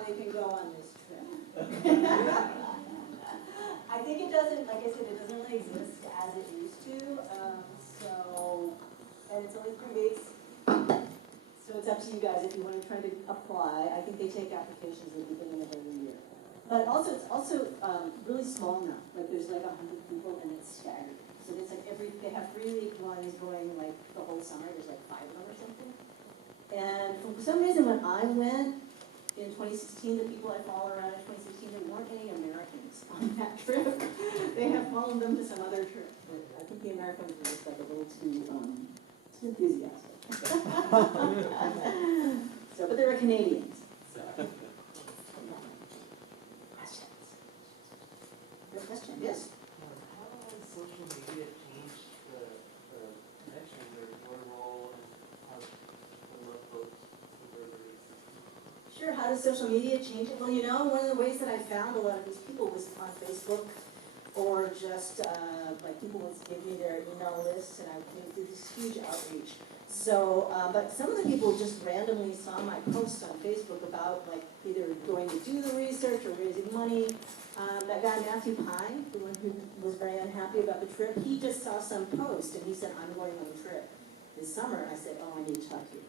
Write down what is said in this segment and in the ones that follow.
how they can go on this trip. I think it doesn't, like I said, it doesn't really exist as it used to. And it's only 3 weeks. So it's up to you guys if you want to try to apply. I think they take applications at the beginning of every year. But also, it's also really small now. Like there's like 100 people and it's staggered. So it's like they have 3-week ones going like the whole summer. There's like 5 of them or something. And for some reason when I went in 2016, the people I follow around in 2016, there weren't any Americans on that trip. They have followed them to some other trip. But I think the Americans were just like a little too enthusiastic. So, but they were Canadians. So. Questions? Your question? Yes? How has social media changed the connection or your role and how the folks Sure, how does social media change it? Well, you know, one of the ways that I found a lot of these people was on Facebook, or just like people would give me their email lists and I would do this huge outreach. So, but some of the people just randomly saw my posts on Facebook about like either going to do the research or raising money. That guy Matthew Pine, the one who was very unhappy about the trip, he just saw some post and he said, I'm going on a trip this summer. I said, oh, I need to talk to you.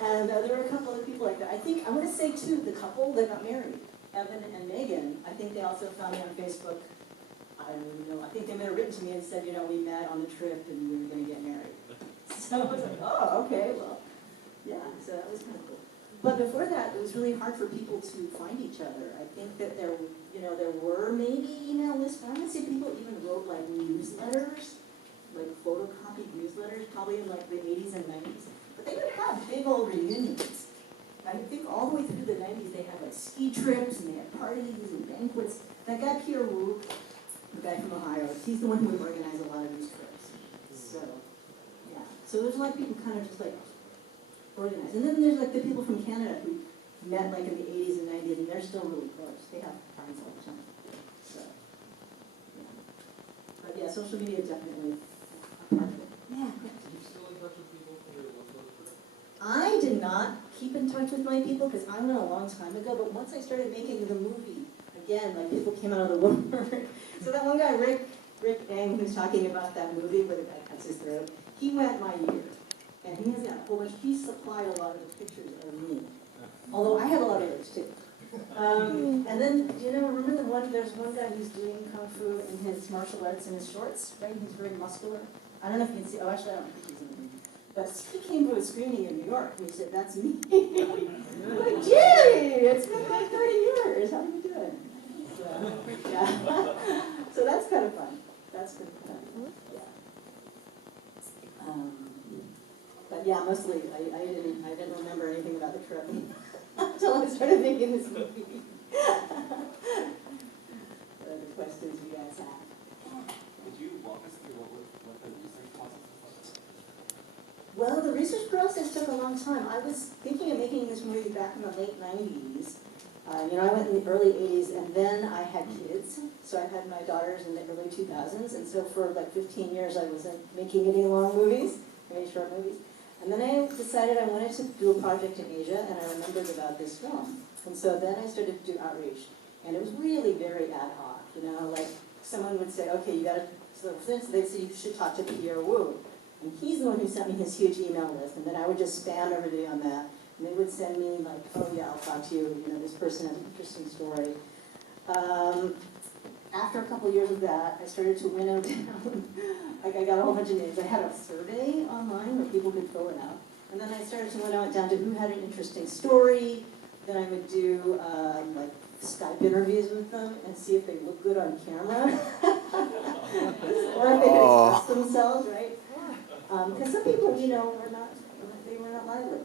And there were a couple other people like that. I think, I want to say too, the couple that got married, Evan and Megan, I think they also found me on Facebook. I don't even know. I think they might have written to me and said, you know, we met on the trip and we were going to get married. So I was like, oh, okay, well, yeah, so that was kind of cool. But before that, it was really hard for people to find each other. I think that there were maybe email lists, but I would say people even wrote like newsletters, like photocopied newsletters, probably in like the 80s and 90s. But they would have big old reunions. I think all the way through the 90s, they had like ski trips and they had parties and banquets. That guy Pierre Wu, the guy from Ohio, he's the one who would organize a lot of these trips. So, yeah. So there's a lot of people kind of just like organized. And then there's like the people from Canada who met like in the 80s and 90s, and they're still really close. They have parties all the time. So, yeah. But yeah, social media is definitely a part of it. Yeah. Are you still in touch with people from your local trip? I did not keep in touch with my people because I went a long time ago, but once I started making the movie, again, like people came out of the woodwork. So that one guy, Rick Ang, who's talking about that movie where the guy cuts his throat, he went my year. And he has got a whole bunch, he supplied a lot of the pictures of me. Although I had a lot of those too. And then, you know, remember there's one guy who's doing Kung Fu in his martial arts in his shorts, right? He's very muscular. I don't know if you can see, oh, actually, I don't think he's in the movie. But he came to a screening in New York, and he said, that's me. I'm like, Jerry, it's been like 30 years, how are you doing? So, yeah. So that's kind of fun. That's kind of fun, yeah. But yeah, mostly, I didn't remember anything about the trip until I started making this movie. What other questions you guys have? Could you walk us through what the research process was like? Well, the research process took a long time. I was thinking of making this movie back in the late 90s. You know, I went in the early 80s, and then I had kids. So I had my daughters in the early 2000s, and so for like 15 years I wasn't making any long movies, any short movies. And then I decided I wanted to do a project in Asia, and I remembered about this film. And so then I started to do outreach. And it was really very ad hoc, you know, like someone would say, okay, you gotta, so for instance, they'd say you should talk to Pierre Wu. And he's the one who sent me his huge email list, and then I would just spam everybody on that. And they would send me like, oh yeah, I'll talk to you, you know, this person has an interesting story. After a couple of years of that, I started to winnow down, like I got a whole bunch of names. I had a survey online where people could fill it out. And then I started to winnow it down to who had an interesting story. Then I would do like Skype interviews with them and see if they look good on camera. Or if they could express themselves, right? Because some people, you know, were not lively.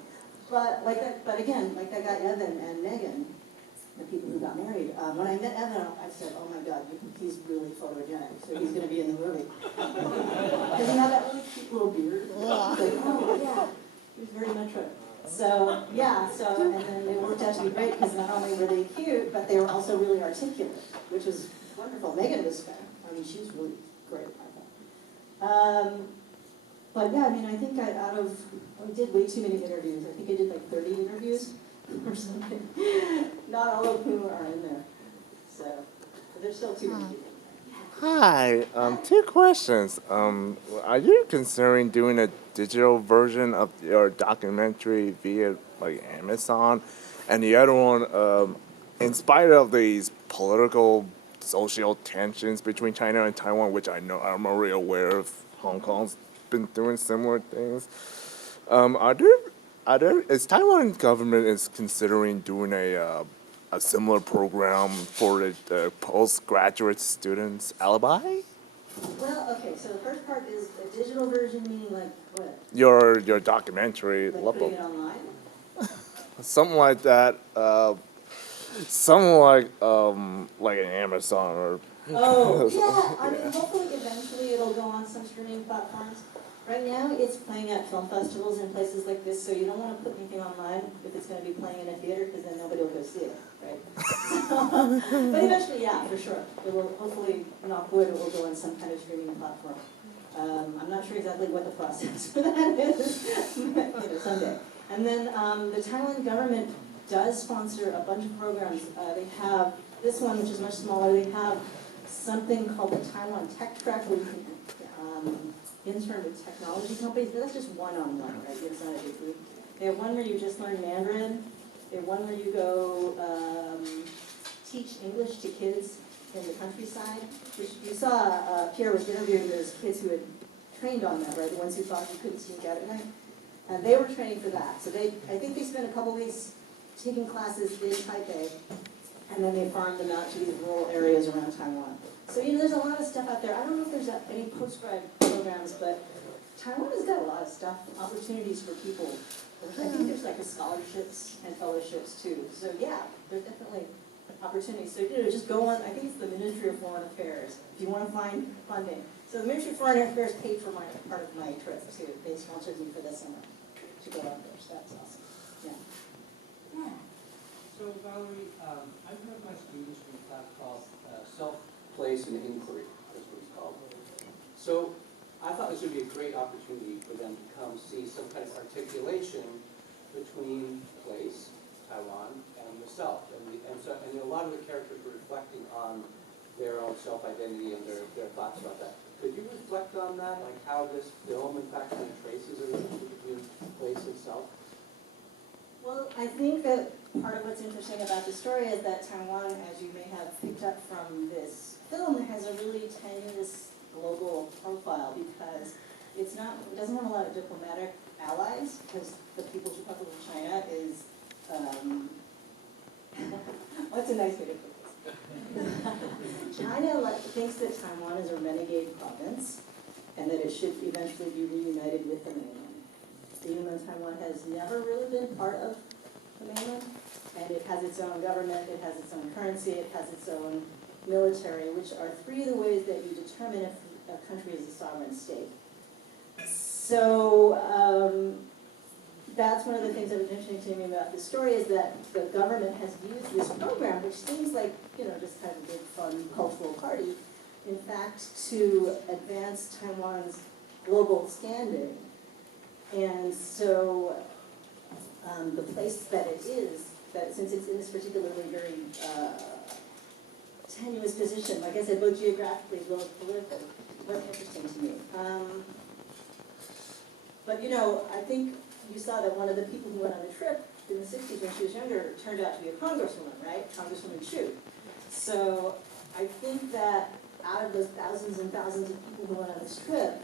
But like that, but again, like I got Evan and Megan, the people who got married. When I met Evan, I said, oh my God, he's really photogenic, so he's going to be in the movie. Because he had that really cute little beard. Like, oh yeah, he was very metro. So yeah, and then they worked out to be great because not only were they cute, but they were also really articulate, which was wonderful. Megan was fun. I mean, she was really great, I thought. But yeah, I mean, I think I did way too many interviews. I think I did like 30 interviews. or something. Not all of whom are in there. So, but there's still too many people. Hi, two questions. Are you considering doing a digital version of your documentary via like Amazon? And the other one, in spite of these political, social tensions between China and Taiwan, which I know I'm already aware of, Hong Kong's been doing similar things. Is Taiwan government is considering doing a similar program for the postgraduate students alibi? Well, okay, so the first part is a digital version, meaning like what? Your documentary, Like putting it online? something like that. Something like an Amazon or Oh, yeah, I mean, hopefully eventually it'll go on some streaming platforms. Right now, it's playing at film festivals and places like this, so you don't want to put anything online if it's going to be playing in a theater, because then nobody will go see it, right? But eventually, yeah, for sure. It will, hopefully, knock wood, it will go on some kind of streaming platform. I'm not sure exactly what the process for that is, but, someday. And then the Taiwan government does sponsor a bunch of programs. They have this one, which is much smaller. They have something called the Taiwan Tech Track, where you can intern with technology companies, but that's just one-on-one, right? It's not a big group. They have one where you just learn Mandarin. They have one where you go teach English to kids in the countryside. You saw Pierre was interviewing those kids who had trained on that, right? The ones who thought you couldn't sneak out at night. And they were training for that. So I think they spent a couple weeks taking classes in Taipei, and then they farmed them out to these rural areas around Taiwan. So, there's a lot of stuff out there. I don't know if there's any post-grad programs, but Taiwan has got a lot of stuff, opportunities for people. I think there's like scholarships and fellowships too. So yeah, there's definitely opportunities. So, just go on, I think it's the Ministry of Foreign Affairs, if you want to find funding. So the Ministry of Foreign Affairs paid for part of my trip too. They sponsored me for this summer to go out there, so that's awesome. Yeah. So Valerie, I've heard my students from a class called Self-Place and Inquiry, that's what it's called. So I thought this would be a great opportunity for them to come see some kind of articulation between place, Taiwan, and the self. And a lot of the characters were reflecting on their own self-identity and their thoughts about that. Could you reflect on that, like how this film, in fact, kind of traces a relationship between place and self? Well, I think that part of what's interesting about the story is that Taiwan, as you may have picked up from this film, has a really tenuous global profile because it doesn't have a lot of diplomatic allies, because the People's Republic of China is, what's a nice way to put this? China thinks that Taiwan is a renegade province and that it should eventually be reunited with the mainland. Even though Taiwan has never really been part of the mainland, and it has its own government, it has its own currency, it has its own military, which are three of the ways that you determine if a country is a sovereign state. So that's one of the things that was interesting to me about this story, is that the government has used this program, which seems like, just kind of a big fun cultural party, in fact, to advance Taiwan's global standing. And so the place that it is, that since it's in this particularly very tenuous position, like I said, both geographically as well as politically, was interesting to me. But I think you saw that one of the people who went on the trip in the 60s when she was younger turned out to be a congresswoman, right? Congresswoman Chu. So I think that out of those thousands and thousands of people who went on this trip,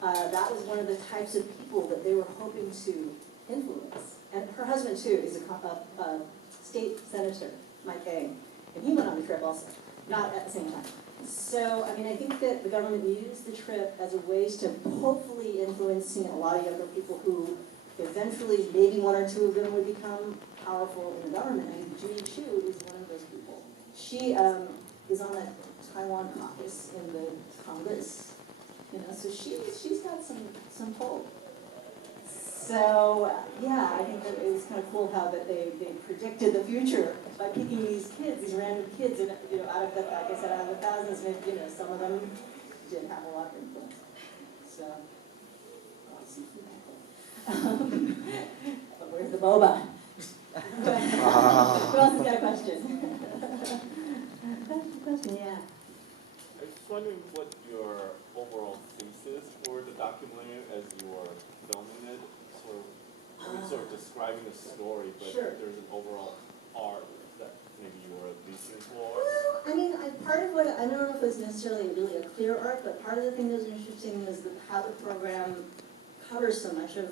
that was one of the types of people that they were hoping to influence. And her husband, too, is a state senator, Mike Bang, and he went on the trip also, not at the same time. So, I think that the government used the trip as a way to hopefully influencing a lot of younger people who eventually, maybe one or two of them would become powerful in the government. Judy Chu is one of those people. She is on the Taiwan caucus in the Congress. So she's got some pull. So yeah, I think that it was kind of cool how that they predicted the future by picking these kids, these random kids, and out of the, like I said, out of the thousands, maybe some of them did have a lot of influence. So, but where's the boba? else has got a question? Question, yeah. I was just wondering what your overall thesis for the documentary as you were filming it, sort of describing the story, but Sure. there's an overall arc that maybe you were leaning for. Well, I mean, part of what, I don't know if it's necessarily really a clear arc, but part of the thing that was interesting was how the program covers so much of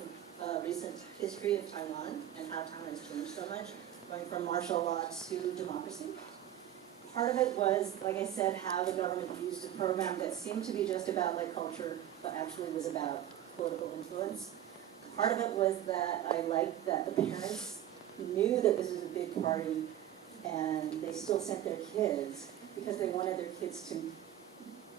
recent history of Taiwan and how Taiwan has changed so much, going from martial law to democracy. Part of it was, like I said, how the government used a program that seemed to be just about like culture, but actually was about political influence. Part of it was that I liked that the parents knew that this was a big party and they still sent their kids because they wanted their kids to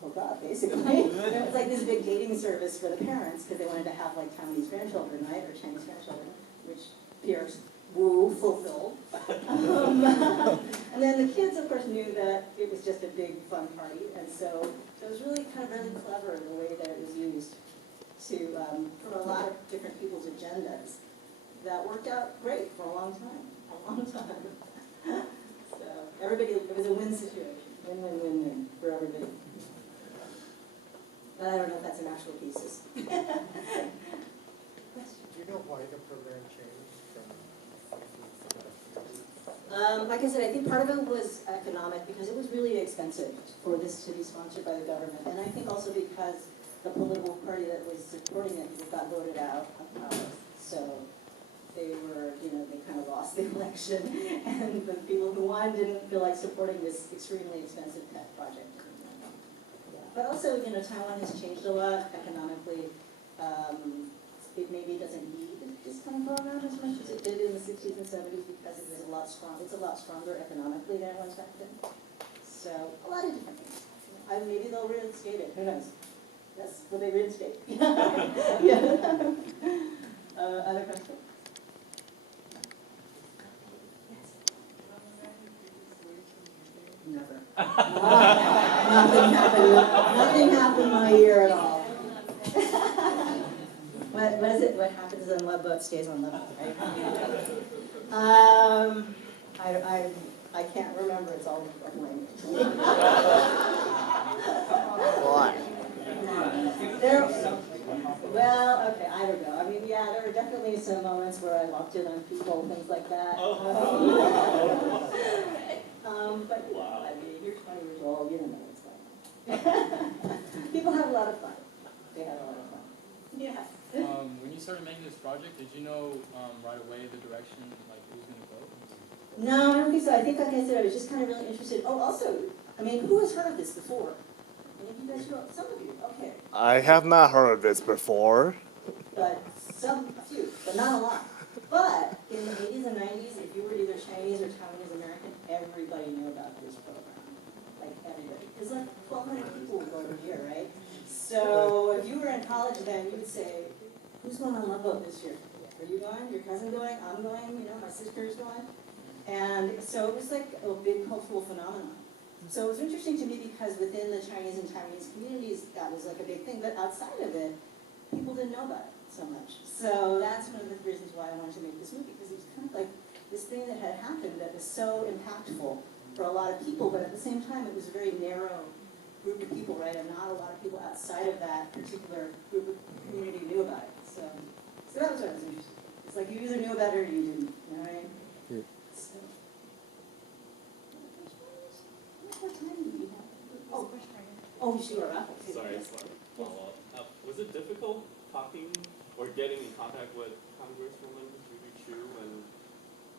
hook up, basically. It was like this big dating service for the parents because they wanted to have like Taiwanese grandchildren, right, or Chinese grandchildren, which Pierce Wu fulfilled. And then the kids, of course, knew that it was just a big fun party, and so it was really kind of really clever the way that it was used to from a lot of different people's agendas. That worked out great for a long time, So everybody, it was a win situation, win-win-win-win for everybody. But I don't know if that's an actual thesis. Do you know why the program changed from? Like I said, I think part of it was economic because it was really expensive for this to be sponsored by the government. And I think also because the political party that was supporting it got voted out of power. So they were, they kind of lost the election. And the people who won didn't feel like supporting this extremely expensive pet project. But also, Taiwan has changed a lot economically. It maybe doesn't need this kind of program as much as it did in the 60s and 70s because it was a lot stronger. It's a lot stronger economically than it was back then. So a lot of different things. Maybe they'll reinstate it. Who knows? Yes, will they reinstate? Yeah. Other questions? Never. Nothing happened. Nothing happened my year at all. What is it? What happens on Love Boat stays on Love Boat, right? I can't remember. It's all in language. Why? Well, okay, I don't know. I mean, yeah, there were definitely some moments where I walked in on people, things like that. But I mean, you're 20 years old, you don't know what's going on. People have a lot of fun. They have a lot of fun. Yeah. When you started making this project, did you know right away the direction, like who's going to go? No, I don't think so. I think, like I said, I was just kind of really interested. Oh, also, I mean, who has heard of this before? Any of you guys know? Some of you, okay. I have not heard of this before. But a few, but not a lot. But in the 80s and 90s, if you were either Chinese or Taiwanese American, everybody knew about this program. Like everybody. Because like 1,200 people would go over here, right? So if you were in college then, you would say, who's going on Love Boat this year? Are you going? Your cousin going? I'm going? My sister's going? And so it was like a big cultural phenomenon. So it was interesting to me because within the Chinese and Taiwanese communities, that was like a big thing. But outside of it, people didn't know about it so much. So that's one of the reasons why I wanted to make this movie, because it was kind of like this thing that had happened that was so impactful for a lot of people, but at the same time, it was a very narrow group of people, right? And not a lot of people outside of that particular group of community knew about it. So that was what was interesting. It's like you either knew about it or you didn't, you know what I mean? Yeah. So, what time do we have? Oh, sure. Sorry, follow up. Was it difficult talking or getting in contact with Congresswoman Judy Chu, and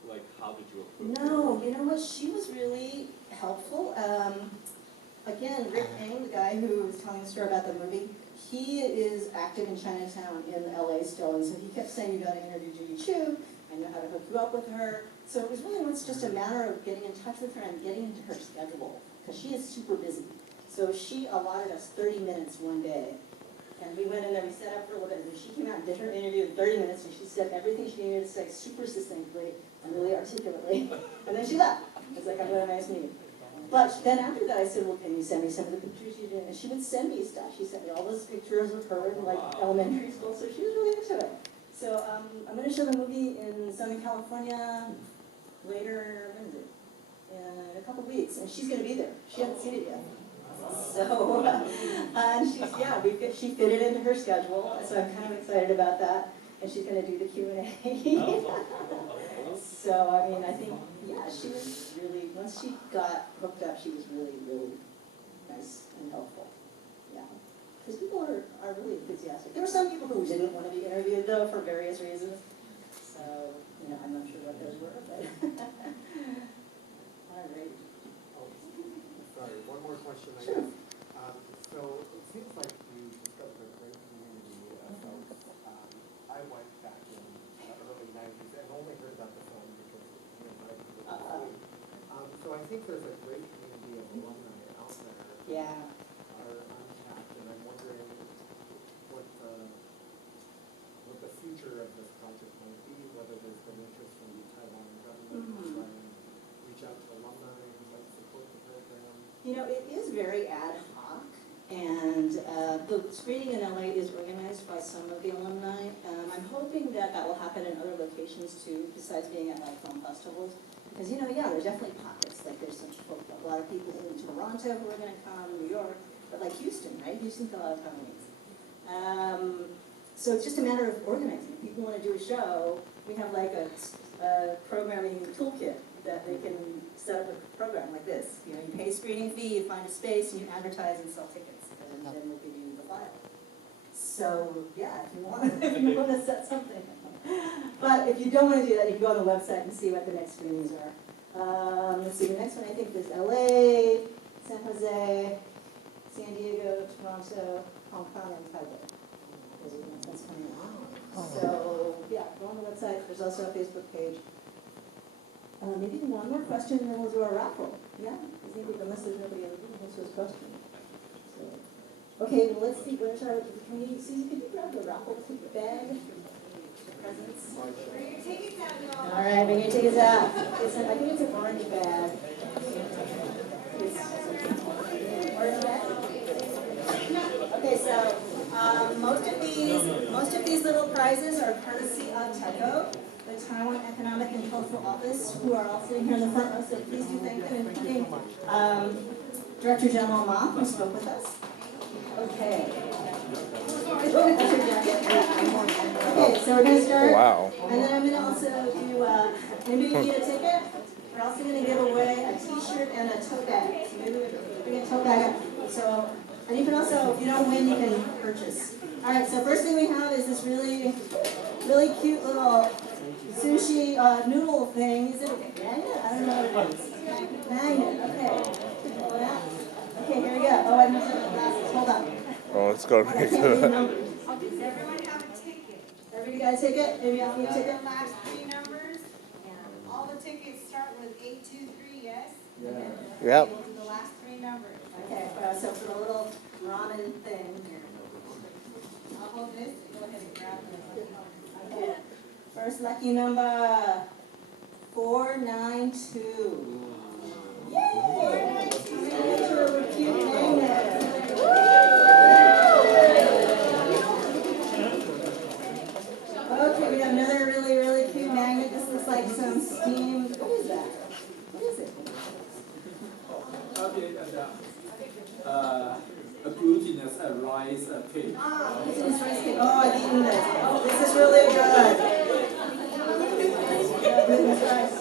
like how did you approach her? No, you know what? She was really helpful. Again, Rick Pang, the guy who was telling the story about the movie, he is active in Chinatown in LA still, and so he kept saying, you gotta interview Judy Chu, I know how to hook you up with her. So it was really just a matter of getting in touch with her and getting into her schedule, because she is super busy. So she allotted us 30 minutes one day, and we went in there, we set up for a little bit, and she came out and did her interview in 30 minutes, and she said everything she needed to say super succinctly and really articulately, and then she left. It's like, I'm going to a nice meeting. But then after that, I said, well, can you send me some of the pictures you did? And she would send me stuff. She sent me all those pictures of her in like elementary school, so she was really into it. So I'm going to show the movie in Southern California later, when is it? couple weeks, and she's gonna be there. She hasn't seen it yet. So, and she fit it into her schedule, so I'm kind of excited about that. And she's gonna do the Q&A. So, I mean, I think, yeah, she was really, once she got hooked up, she was really, really nice and helpful. Yeah. Because people are really enthusiastic. There were some people who didn't want to be interviewed, though, for various reasons. So, you know, I'm not sure what those were, but. All right. Sorry, one more question I Sure. guess. So it seems like you discovered a great community of folks. I went back in the early 90s and only heard about the film because you invited me to the school. So I think there's a great community of alumni out there. Yeah. Are untapped, and I'm wondering what the future of this project might be, whether there's been interest from the Taiwan government to try and reach out to alumni who might support the program. You know, it is very ad hoc, and the screening in LA is organized by some of the alumni. I'm hoping that that will happen in other locations too, besides being at like film festivals. Because, you know, yeah, there's definitely pockets, like there's some folk, a lot of people in Toronto who are gonna come, New York, but like Houston, right? Houston's got a lot of companies. So it's just a matter of organizing. If people wanna do a show, we have like a programming toolkit that they can set up a program like this. You know, you pay a screening fee, you find a space, and you advertise and sell tickets, and then we'll give you the file. So, yeah, if you want to set something. But if you don't want to do that, you can go on the website and see what the next screenings are. Let's see, the next one I think is LA, San Jose, San Diego, Toronto, Hong Kong, and Taipei. Those are the ones that's coming out. So, yeah, go on the website. There's also a Facebook page. Maybe one more question, and then we'll do our raffle. Yeah, I think unless there's nobody else who has a question. So, okay, well, let's see. Susie, could you grab the raffle bag? Presents. Bring your tickets out, y'all. All right, bring your tickets out. I think it's an orange bag. Orange bag? Okay, so most of these little prizes are courtesy of TECO, the Taiwan Economic and Cultural Office, who are all sitting here in the front row, so please do thank them, including Director General Ma, who spoke with us. Okay. That's your jacket. Okay, so we're going to start. Wow. And then I'm going to also do, anybody need a ticket? We're also going to give away a t-shirt and a tote bag. So maybe we bring a tote bag up. So, and you can also, if you don't win, you can purchase. All right, so first thing we have is this really cute little sushi noodle thing. Is it a magnet? I don't know what it is. Magnet, okay. Pull it out. Okay, here we go. Oh, I missed the glasses. Hold on. Oh, let's go back to Does everyone have a ticket? Everybody got a ticket? Maybe I'll need a ticket. The last three numbers? All the tickets start with 823, yes? Yeah. Yep. We'll do the last three numbers. Okay, so for the little ramen thing here. I'll hold this, go ahead and grab it. Okay. First lucky number, 492. Yay! 492. Cute magnet. Okay, we have another really cute magnet. This looks like some steamed. What is that? What is it? A glutinous rice cake. Glutinous rice cake. Oh, I've eaten this. Oh, this is really good. Glutinous rice.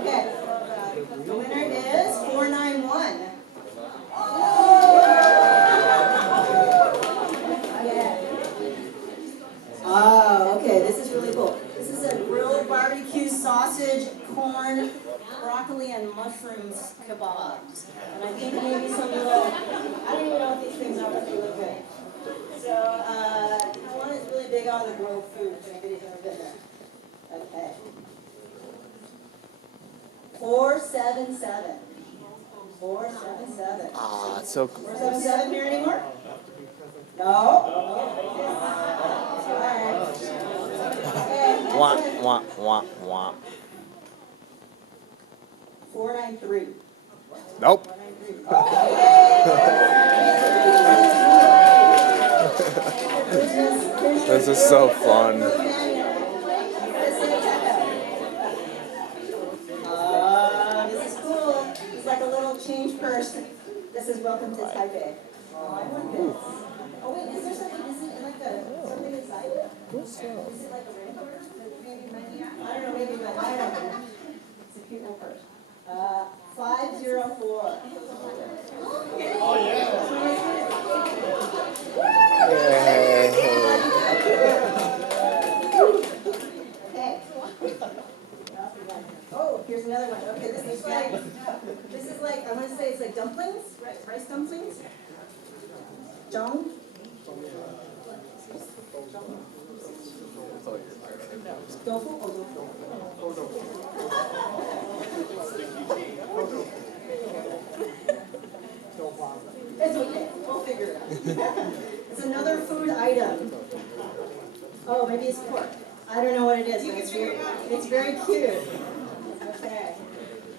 Okay. The winner is 491. Oh, okay. This is really cool. This is a grilled barbecue sausage, corn, broccoli, and mushrooms kebabs. And I think maybe some little, I don't even know what these things are, but they look good. So, Taiwan is really big on the grilled food, if anybody's ever been there. Okay. 477. 477. Ah, so cool. 477 here anymore? No? Alright. Okay, Wah, next one. wah, wah, wah. 493. Nope. 493. Oh, This is so fun. This is cool. It's like first. This is welcome to Taipei. Oh, I want this. Oh wait, is there something, is it like something inside it? Is it like a raincoat? Maybe money? I don't know, maybe money, I don't know. It's a cute little purse. 504. Okay. Oh, here's another one. Okay, this is like, I want to say it's like dumplings, right? Rice dumplings? Jong? Tofu? Oh, tofu. It's okay, we'll figure it out. It's another food item. Oh, maybe it's pork. I don't know what it is, but it's very cute. Okay.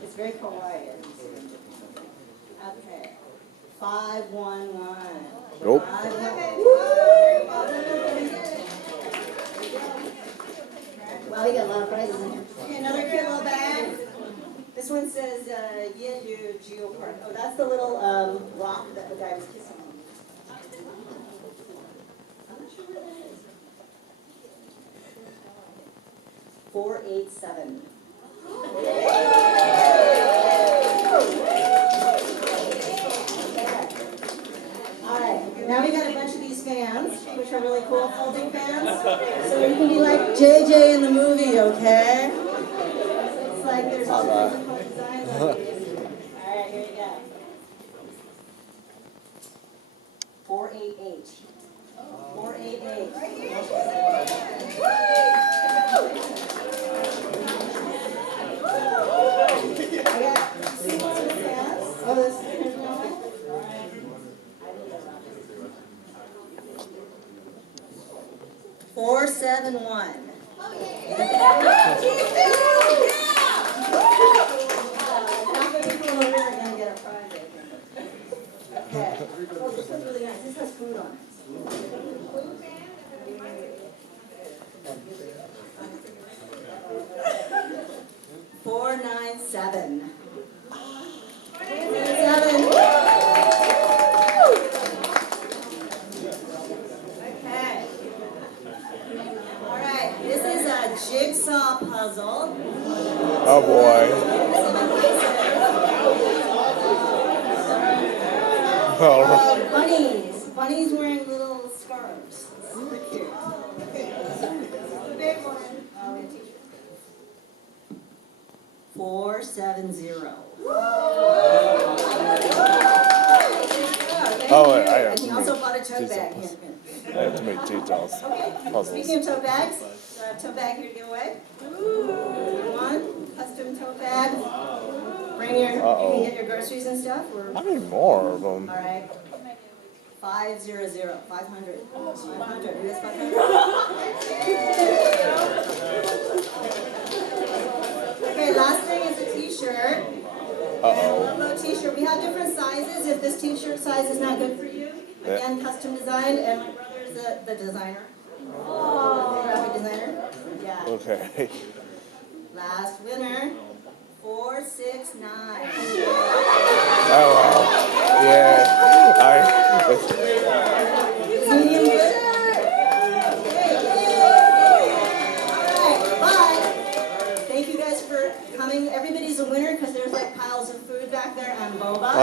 It's very kawaii. Okay. 511. Nope. 511. Wow, we got a lot of prizes in here. Okay, another cute little bag. This one says, Yeju Geo Park. Oh, that's the little rock that the guy was kissing on. I'm not sure where that is. 487. Alright, now we got a bunch of these fans, which are really cool folding fans. So you can be like JJ in the movie, okay? It's like there's all kinds of fun designs on these. Alright, here you go. 488. 488. I got 2 more fans. Oh, this is one. Alright. 471. Okay. Oh, this one's really nice. This has food on it. 497. 497. Okay. All right. This is a jigsaw puzzle. Oh boy. Oh. Bunnies. Bunnies wearing little scarves. Super cute. The big one. Oh, we have t-shirts. 470. Oh, I And he also bought a tote bag. Here, here. I have to make jigsaws. Okay. Puzzles. Speaking of tote bags, so I have a tote bag here to give away. One custom tote bag. Bring your, you can get your groceries and stuff. Or, I need more of them. all right. 500. 500. 500. Who has 500? Okay, last thing is a t-shirt. Logo t-shirt. We have different sizes. If this t-shirt size is not good for you, again, custom designed, and my brother is the designer. Oh, graphic designer. Yeah. Okay. Last winner, 469. Oh wow. Yeah. Medium good? Alright, bye. Thank you guys for coming. Everybody's a winner because there's like piles of food back there and boba.